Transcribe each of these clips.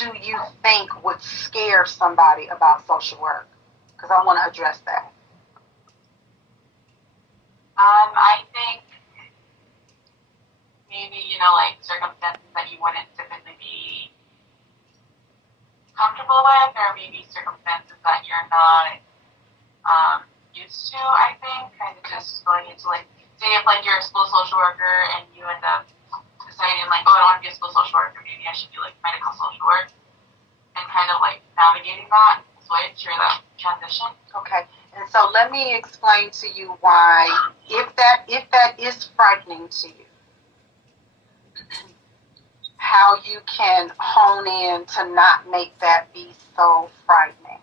do you think would scare somebody about social work? Because I want to address that. I think maybe, like circumstances that you wouldn't typically be comfortable with, or maybe circumstances that you're not used to, I think. Kind of just going into, like, say if, like, you're a school social worker and you end up deciding, like, oh, I don't want to be a school social worker, maybe I should do, like, medical social work, and kind of, like, navigating that switch or that transition. Okay. And so let me explain to you why, if that is frightening to you, how you can hone in to not make that be so frightening.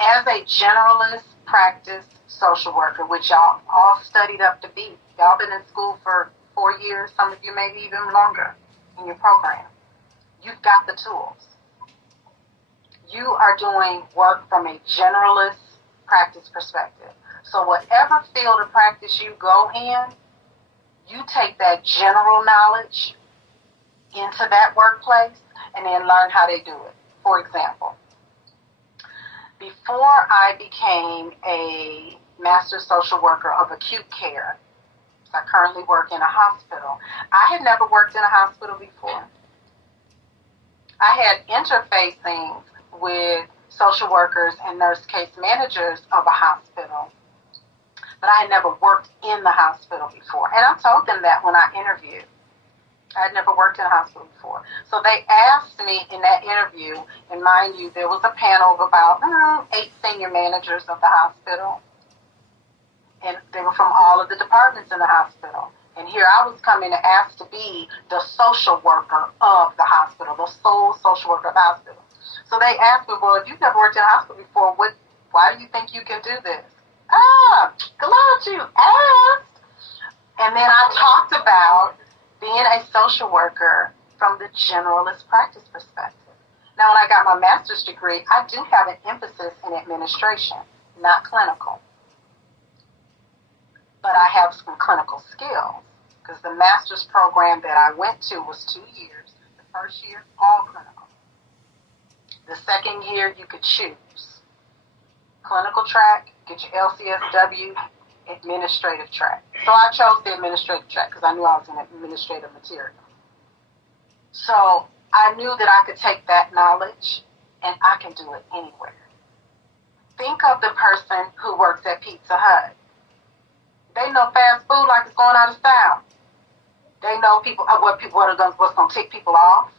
As a generalist practice social worker, which y'all all studied up to be, y'all been in school for 4 years, some of you maybe even longer in your program, you've got the tools. You are doing work from a generalist practice perspective. So whatever field of practice you go in, you take that general knowledge into that workplace and then learn how they do it. For example, before I became a master social worker of acute care, I currently work in a hospital. I had never worked in a hospital before. I had interfacing with social workers and nurse case managers of a hospital, but I had never worked in the hospital before. And I told them that when I interviewed. I had never worked in a hospital before. So they asked me in that interview, and mind you, there was a panel of about 8 senior managers of the hospital, and they were from all of the departments in the hospital. And here I was coming to ask to be the social worker of the hospital, the sole social worker of the hospital. So they asked me, well, if you've never worked in a hospital before, why do you think you can do this? Glad you asked. And then I talked about being a social worker from the generalist practice perspective. Now, when I got my master's degree, I do have an emphasis in administration, not clinical. But I have some clinical skills because the master's program that I went to was 2 years. The first year, all clinical. The second year, you could choose clinical track, get your LCSW, administrative track. So I chose the administrative track because I knew I was in administrative material. So I knew that I could take that knowledge and I can do it anywhere. Think of the person who works at Pizza Hut. They know fast food like it's going out of style. They know what's going to tick people off.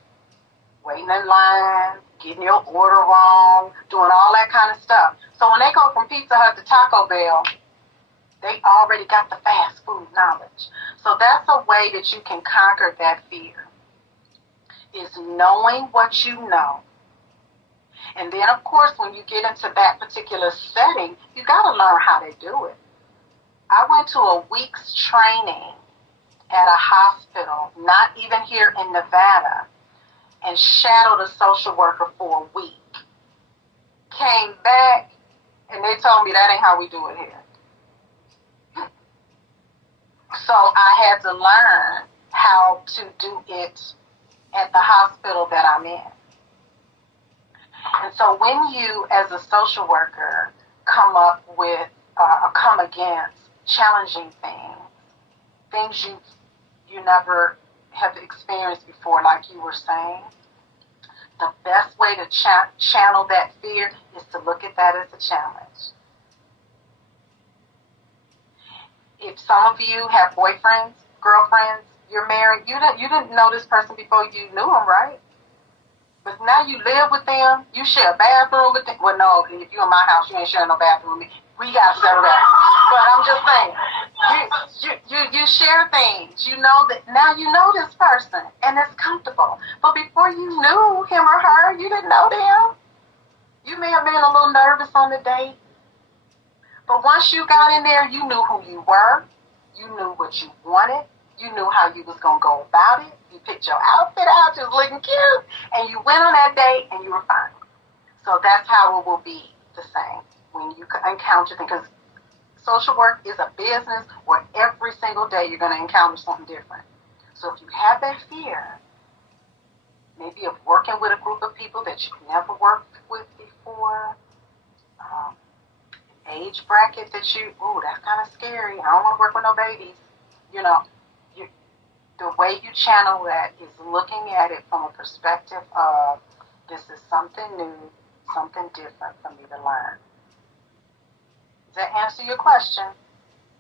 Waiting in line, getting your order wrong, doing all that kind of stuff. So when they go from Pizza Hut to Taco Bell, they already got the fast food knowledge. So that's a way that you can conquer that fear, is knowing what you know. And then, of course, when you get into that particular setting, you got to learn how to do it. I went to a week's training at a hospital, not even here in Nevada, and shadowed a social worker for a week. Came back, and they told me that ain't how we do it here. So I had to learn how to do it at the hospital that I'm in. And so when you, as a social worker, come up with, come against challenging things you never have experienced before, like you were saying, the best way to channel that fear is to look at that as a challenge. If some of you have boyfriends, girlfriends, you're married, you didn't know this person before you knew them, right? But now you live with them, you share a bathroom with them. Well, no, if you're in my house, you ain't sharing no bathroom with me. We got to settle that. But I'm just saying, you share things. You know that now you know this person, and it's comfortable. But before you knew him or her, you didn't know them. You may have been a little nervous on the date. But once you got in there, you knew who you were. You knew what you wanted. You knew how you was going to go about it. You picked your outfit out, just looking cute, and you went on that date, and you were fine. So that's how it will be the same when you encounter things. Because social work is a business where every single day you're going to encounter something different. So if you have that fear, maybe of working with a group of people that you've never worked with before, age bracket that that's kind of scary. I don't want to work with no babies. You know, you, the way you channel that is looking at it from a perspective of this is something new, something different for me to learn. Does that answer your question?